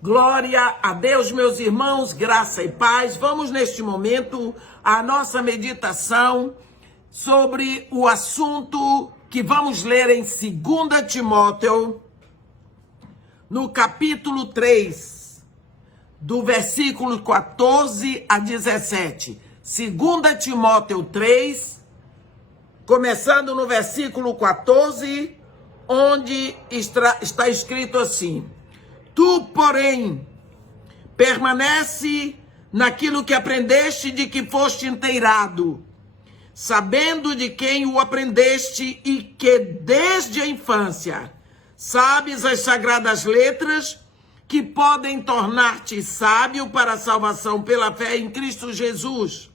Glória a Deus, meus irmãos, graça e paz. Vamos neste momento a nossa meditação sobre o assunto que vamos ler em 2 Timóteo, no capítulo 3, do versículo 14 a 17. 2 Timóteo 3, começando no versículo 14, onde está escrito assim: Tu, porém, permanece naquilo que aprendeste, de que foste inteirado, sabendo de quem o aprendeste e que desde a infância sabes as sagradas letras que podem tornar-te sábio para a salvação pela fé em Cristo Jesus.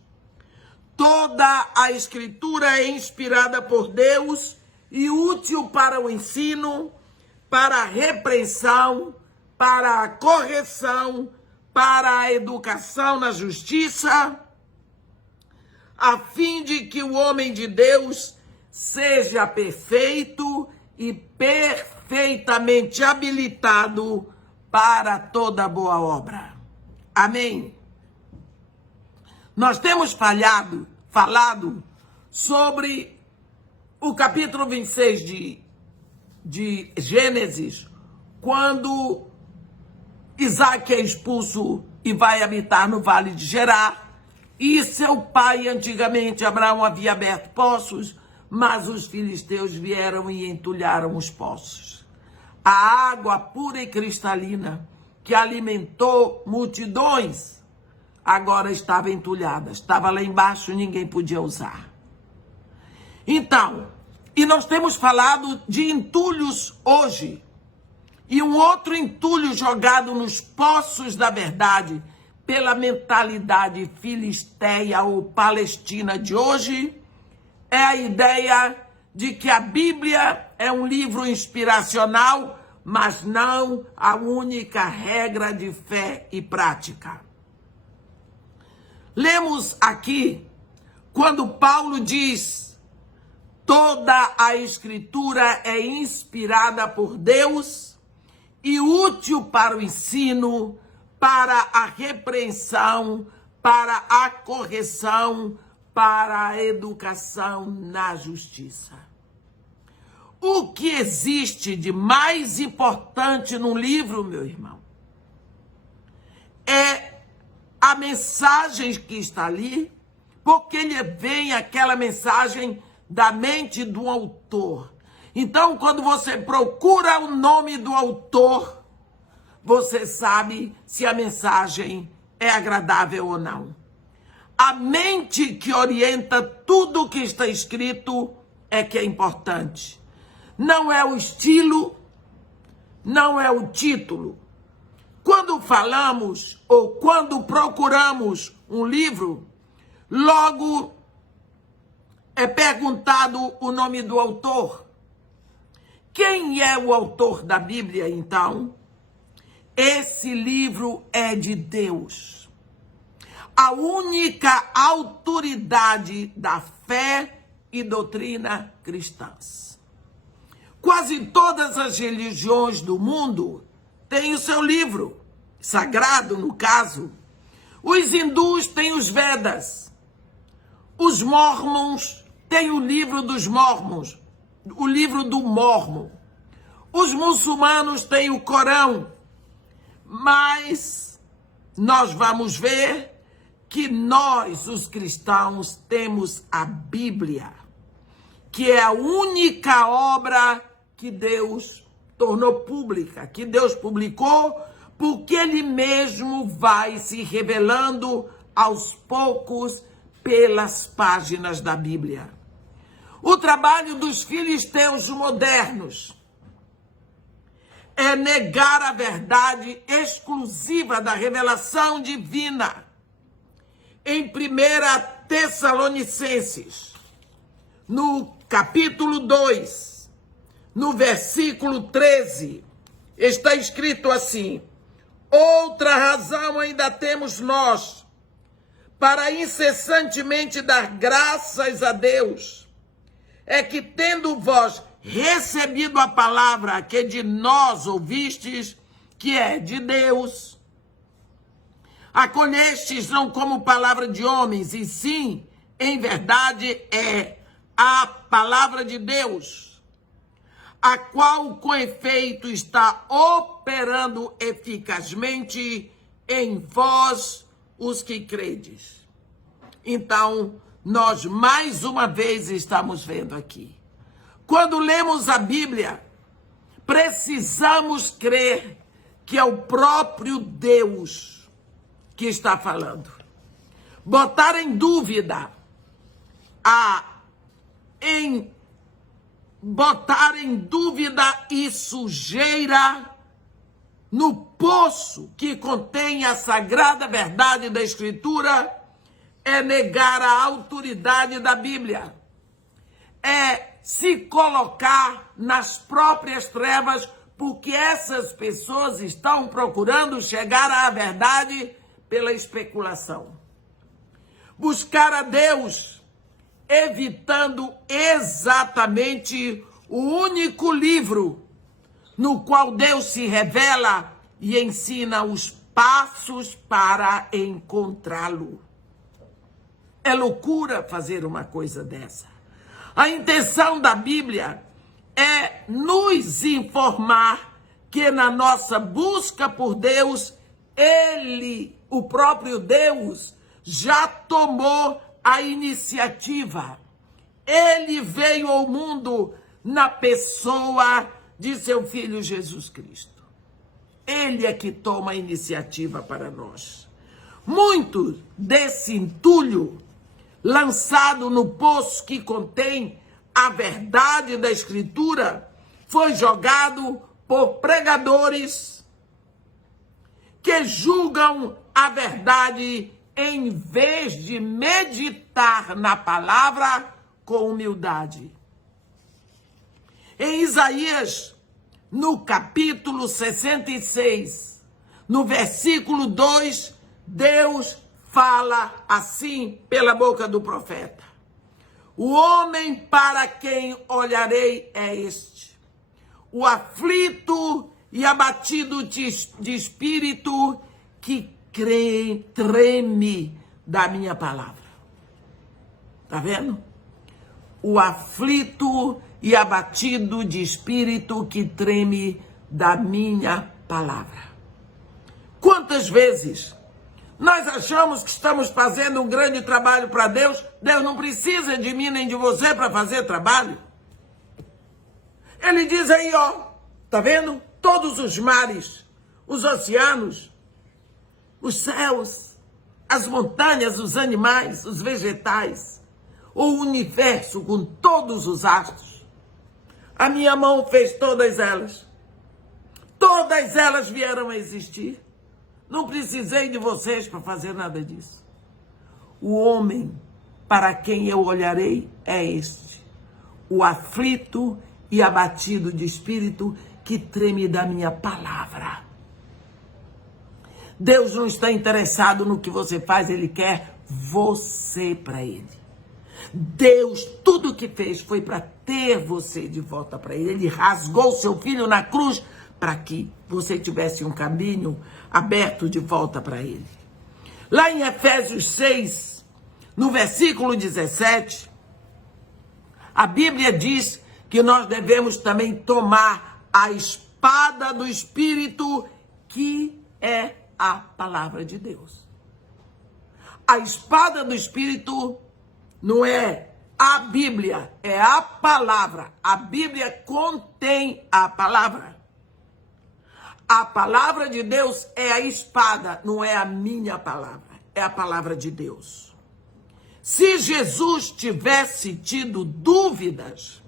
Toda a Escritura é inspirada por Deus e útil para o ensino, para a repreensão, para a correção, para a educação na justiça, a fim de que o homem de Deus seja perfeito e perfeitamente habilitado para toda boa obra. Amém. Nós temos falado sobre o capítulo 26 de Gênesis, quando Isaac é expulso e vai habitar no vale de Gerar, e seu pai, antigamente, Abraão, havia aberto poços, mas os filisteus vieram e entulharam os poços. A água pura e cristalina, que alimentou multidões, agora estava entulhada, estava lá embaixo, ninguém podia usar. Então, e nós temos falado de entulhos hoje, e um outro entulho jogado nos poços da verdade pela mentalidade filisteia ou palestina de hoje é a ideia de que a Bíblia é um livro inspiracional, mas não a única regra de fé e prática. Lemos aqui quando Paulo diz: toda a Escritura é inspirada por Deus e útil para o ensino, para a repreensão, para a correção, para a educação na justiça. O que existe de mais importante no livro, meu irmão, é a mensagem que está ali, porque ele vem aquela mensagem da mente do autor. Então, quando você procura o nome do autor, você sabe se a mensagem é agradável ou não. A mente que orienta tudo o que está escrito é que é importante. Não é o estilo, não é o título. Quando falamos ou quando procuramos um livro, logo é perguntado o nome do autor. Quem é o autor da Bíblia, então? Esse livro é de Deus. A única autoridade da fé e doutrina cristãs. Quase todas as religiões do mundo têm o seu livro, sagrado no caso. Os hindus têm os Vedas. Os mormons têm o livro dos mormons, o livro do Mórmon. Os muçulmanos têm o Corão. Mas nós vamos ver que nós, os cristãos, temos a Bíblia, que é a única obra que Deus tornou pública, que Deus publicou, porque Ele mesmo vai se revelando aos poucos pelas páginas da Bíblia. O trabalho dos filisteus modernos é negar a verdade exclusiva da revelação divina. Em 1 Tessalonicenses, no capítulo 2, no versículo 13, está escrito assim: outra razão ainda temos nós, para incessantemente dar graças a Deus, é que tendo vós recebido a palavra que de nós ouvistes, que é de Deus. Acolhestes não como palavra de homens, e sim, em verdade, é a palavra de Deus, a qual com efeito está operando eficazmente em vós os que credes. Então, nós mais uma vez estamos vendo aqui. Quando lemos a Bíblia, precisamos crer que é o próprio Deus que está falando. Botar em dúvida e sujeira no poço que contém a sagrada verdade da Escritura é negar a autoridade da Bíblia. É se colocar nas próprias trevas, porque essas pessoas estão procurando chegar à verdade pela especulação. Buscar a Deus, evitando exatamente o único livro no qual Deus se revela e ensina os passos para encontrá-lo. É loucura fazer uma coisa dessa. A intenção da Bíblia é nos informar que na nossa busca por Deus, Ele, o próprio Deus, já tomou a iniciativa. Ele veio ao mundo na pessoa de seu Filho Jesus Cristo. Ele é que toma a iniciativa para nós. Muito desse entulho lançado no poço que contém a verdade da Escritura foi jogado por pregadores que julgam a verdade em vez de meditar na palavra com humildade. Em Isaías, no capítulo 66, no versículo 2, Deus fala assim pela boca do profeta: o homem para quem olharei é este, o aflito e abatido de espírito que treme da minha palavra. Tá vendo? O aflito e abatido de espírito que treme da minha palavra. Quantas vezes nós achamos que estamos fazendo um grande trabalho para Deus? Deus não precisa de mim nem de você para fazer trabalho. Ele diz aí, ó, tá vendo? Todos os mares, os oceanos, os céus, as montanhas, os animais, os vegetais, o universo com todos os astros. A minha mão fez todas elas. Todas elas vieram a existir. Não precisei de vocês para fazer nada disso. O homem para quem eu olharei é este, o aflito e abatido de espírito que treme da minha palavra. Deus não está interessado no que você faz, Ele quer você para Ele. Deus, tudo o que fez foi para ter você de volta para Ele. Ele rasgou seu filho na cruz para que você tivesse um caminho aberto de volta para Ele. Lá em Efésios 6, no versículo 17, a Bíblia diz que nós devemos também tomar a espada do Espírito, que é a palavra de Deus. A espada do Espírito não é a Bíblia, é a palavra. A Bíblia contém a palavra. A palavra de Deus é a espada, não é a minha palavra, é a palavra de Deus. Se Jesus tivesse tido dúvidas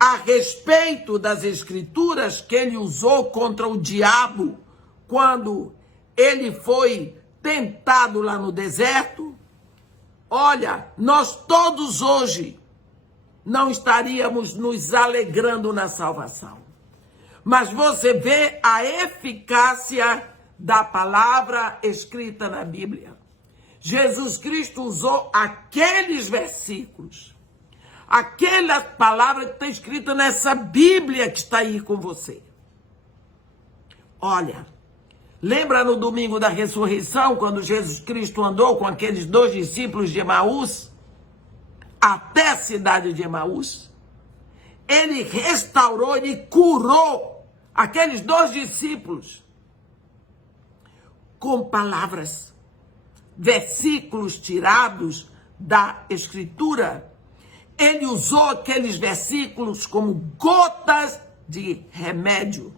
a respeito das Escrituras que ele usou contra o diabo quando ele foi tentado lá no deserto, olha, nós todos hoje não estaríamos nos alegrando na salvação. Mas você vê a eficácia da palavra escrita na Bíblia. Jesus Cristo usou aqueles versículos, aquela palavra que está escrita nessa Bíblia que está aí com você, Olha, lembra no domingo da ressurreição, quando Jesus Cristo andou com aqueles 2 discípulos de Emaús, até a cidade de Emaús? Ele restaurou, ele curou aqueles 2 discípulos com palavras, versículos tirados da Escritura. Ele usou aqueles versículos como gotas de remédio.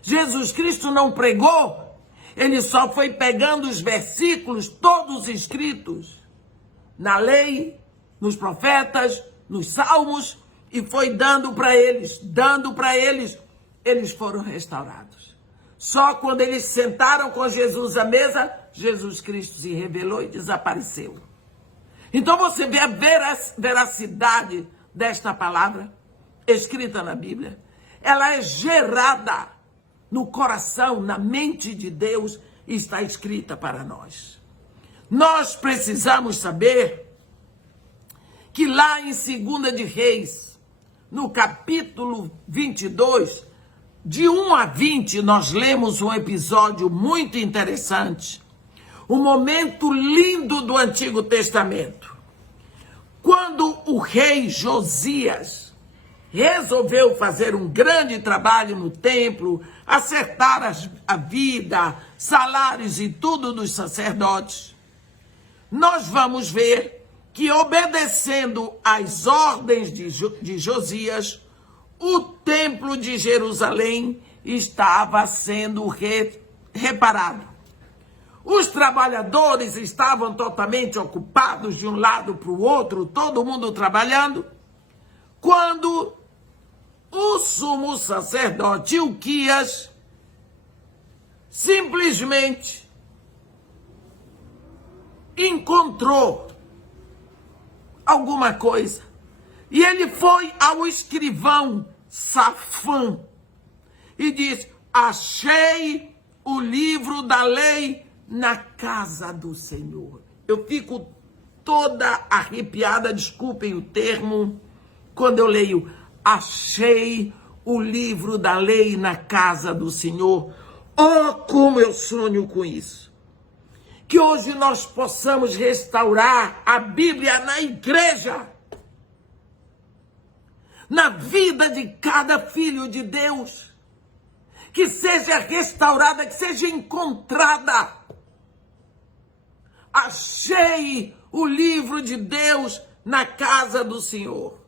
Jesus Cristo não pregou, ele só foi pegando os versículos todos escritos na lei, nos profetas, nos salmos, e foi dando para eles, eles foram restaurados. Só quando eles sentaram com Jesus à mesa, Jesus Cristo se revelou e desapareceu. Então você vê a veracidade desta palavra escrita na Bíblia. Ela é gerada no coração, na mente de Deus, e está escrita para nós. Nós precisamos saber que lá em 2 de Reis, no capítulo 22, de 1 a 20, nós lemos um episódio muito interessante, um momento lindo do Antigo Testamento. Quando o rei Josias resolveu fazer um grande trabalho no templo, acertar a vida, salários e tudo dos sacerdotes, nós vamos ver que, obedecendo às ordens de Josias, o templo de Jerusalém estava sendo reparado. Os trabalhadores estavam totalmente ocupados de um lado para o outro, todo mundo trabalhando, quando o sumo sacerdote Hilquias simplesmente encontrou alguma coisa. E ele foi ao escrivão Safã e disse: achei o livro da lei na casa do Senhor. Eu fico toda arrepiada, desculpem o termo, quando eu leio: achei o livro da lei na casa do Senhor. Oh, como eu sonho com isso. Que hoje nós possamos restaurar a Bíblia na igreja, na vida de cada filho de Deus, que seja restaurada, que seja encontrada. Achei o livro de Deus na casa do Senhor.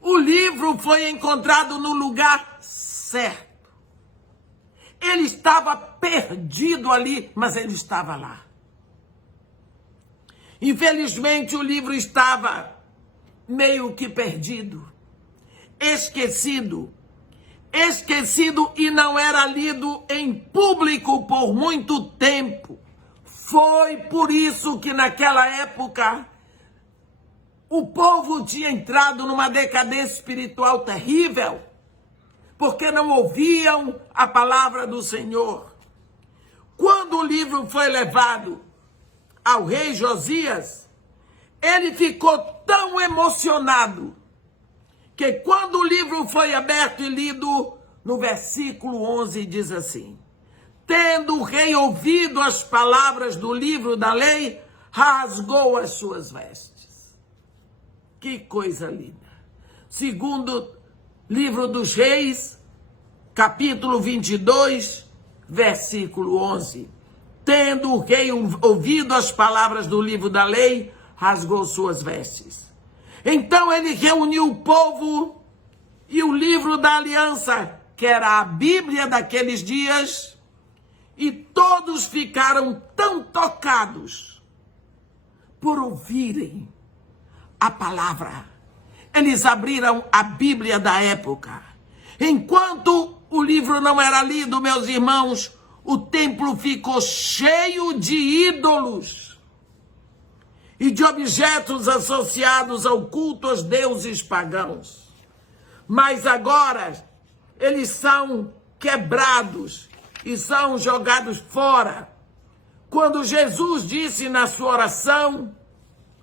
O livro foi encontrado no lugar certo. Ele estava perdido ali, mas ele estava lá. Infelizmente, o livro estava meio que perdido, esquecido e não era lido em público por muito tempo. Foi por isso que naquela época o povo tinha entrado numa decadência espiritual terrível, porque não ouviam a palavra do Senhor. Quando o livro foi levado ao rei Josias, ele ficou tão emocionado que quando o livro foi aberto e lido, no versículo 11 diz assim: tendo o rei ouvido as palavras do livro da lei, rasgou as suas vestes. Que coisa linda. Segundo livro dos Reis, capítulo 22, versículo 11. Tendo o rei ouvido as palavras do livro da lei, rasgou suas vestes. Então ele reuniu o povo e o livro da aliança, que era a Bíblia daqueles dias, e todos ficaram tão tocados por ouvirem a palavra. Eles abriram a Bíblia da época. Enquanto o livro não era lido, meus irmãos, o templo ficou cheio de ídolos e de objetos associados ao culto aos deuses pagãos. Mas agora eles são quebrados e são jogados fora. Quando Jesus disse na sua oração,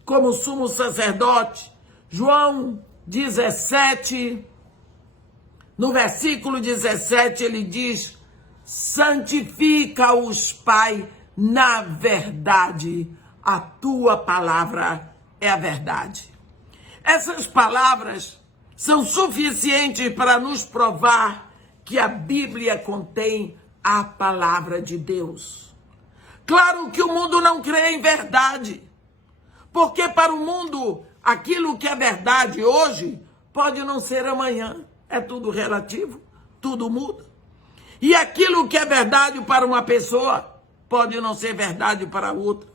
como sumo sacerdote, João 17, no versículo 17, ele diz: Santifica-os, Pai, na verdade. A tua palavra é a verdade. Essas palavras são suficientes para nos provar que a Bíblia contém a palavra de Deus. Claro que o mundo não crê em verdade, porque para o mundo aquilo que é verdade hoje pode não ser amanhã. É tudo relativo, tudo muda. E aquilo que é verdade para uma pessoa pode não ser verdade para outra.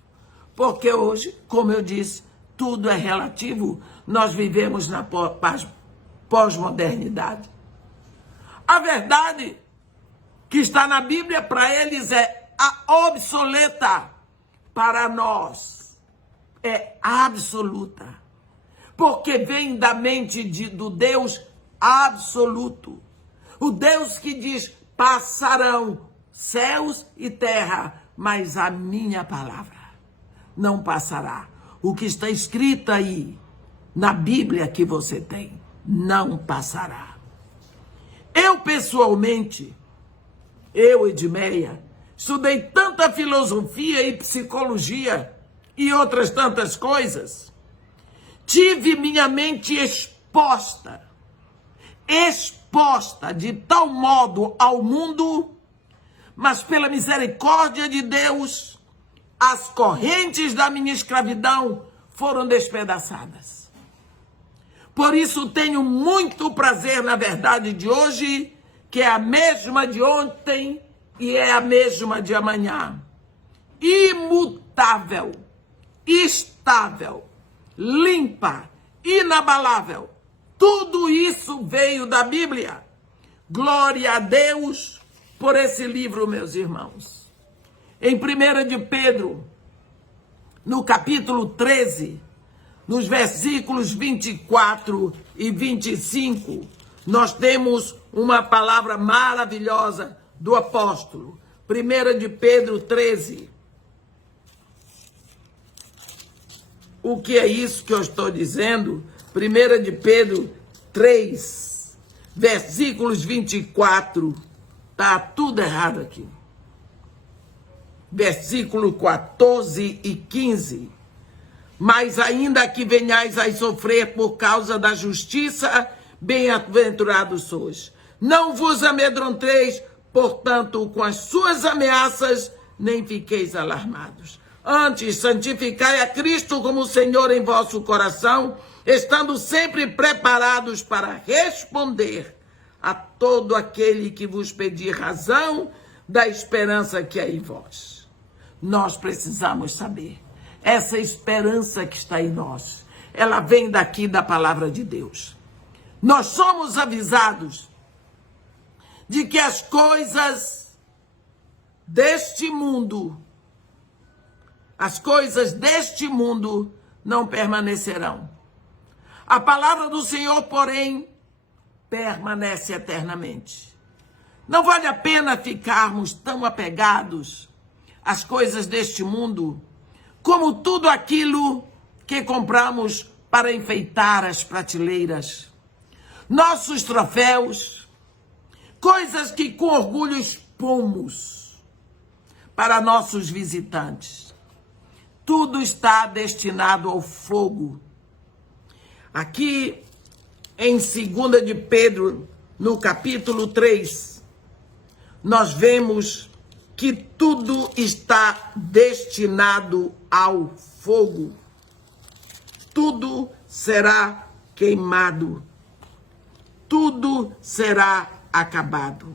Porque hoje, como eu disse, tudo é relativo. Nós vivemos na pós-modernidade. A verdade que está na Bíblia para eles é a obsoleta. Para nós é absoluta. Porque vem da mente do Deus absoluto. O Deus que diz: passarão céus e terra, mas a minha palavra não passará. O que está escrito aí na Bíblia que você tem não passará. Eu pessoalmente, Edmeia, estudei tanta filosofia e psicologia e outras tantas coisas. Tive minha mente exposta de tal modo ao mundo, mas pela misericórdia de Deus, as correntes da minha escravidão foram despedaçadas. Por isso tenho muito prazer na verdade de hoje, que é a mesma de ontem e é a mesma de amanhã. Imutável, estável, limpa, inabalável. Tudo isso veio da Bíblia. Glória a Deus por esse livro, meus irmãos. Em 1 de Pedro, no capítulo 13, nos versículos 24 e 25, nós temos uma palavra maravilhosa do apóstolo. 1 de Pedro 13. O que é isso que eu estou dizendo? 1 de Pedro 3, versículos 24. Está tudo errado aqui. Versículo 14 e 15. Mas ainda que venhais a sofrer por causa da justiça, bem-aventurados sois. Não vos amedronteis, portanto, com as suas ameaças, nem fiqueis alarmados. Antes, santificai a Cristo como Senhor em vosso coração, estando sempre preparados para responder a todo aquele que vos pedir razão da esperança que é em vós. Nós precisamos saber, essa esperança que está em nós, ela vem daqui da palavra de Deus. Nós somos avisados de que as coisas deste mundo, não permanecerão. A palavra do Senhor, porém, permanece eternamente. Não vale a pena ficarmos tão apegados às coisas deste mundo, como tudo aquilo que compramos para enfeitar as prateleiras. Nossos troféus, coisas que com orgulho expomos para nossos visitantes. Tudo está destinado ao fogo. Aqui em 2 de Pedro, no capítulo 3, nós vemos que tudo está destinado ao fogo. Tudo será queimado. Tudo será acabado.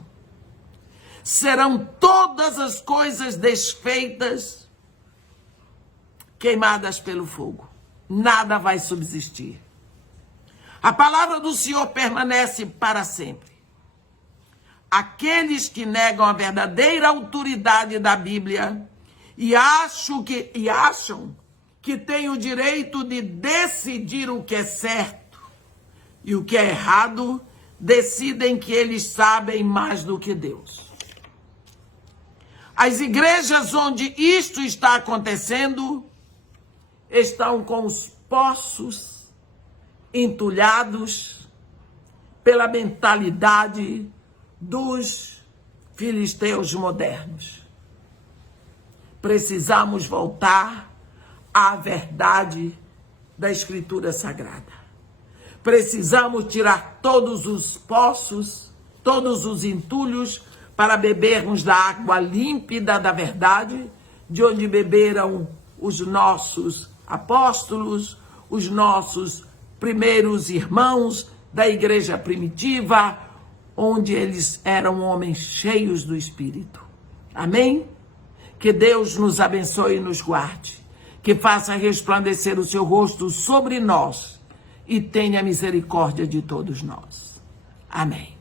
Serão todas as coisas desfeitas, queimadas pelo fogo. Nada vai subsistir. A palavra do Senhor permanece para sempre. Aqueles que negam a verdadeira autoridade da Bíblia e acham que têm o direito de decidir o que é certo e o que é errado, decidem que eles sabem mais do que Deus. As igrejas onde isto está acontecendo estão com os poços entulhados pela mentalidade dos filisteus modernos. Precisamos voltar à verdade da Escritura Sagrada. Precisamos tirar todos os poços, todos os entulhos, para bebermos da água límpida da verdade, de onde beberam os nossos apóstolos, os nossos primeiros irmãos da igreja primitiva, onde eles eram homens cheios do Espírito. Amém? Que Deus nos abençoe e nos guarde, que faça resplandecer o seu rosto sobre nós e tenha misericórdia de todos nós. Amém.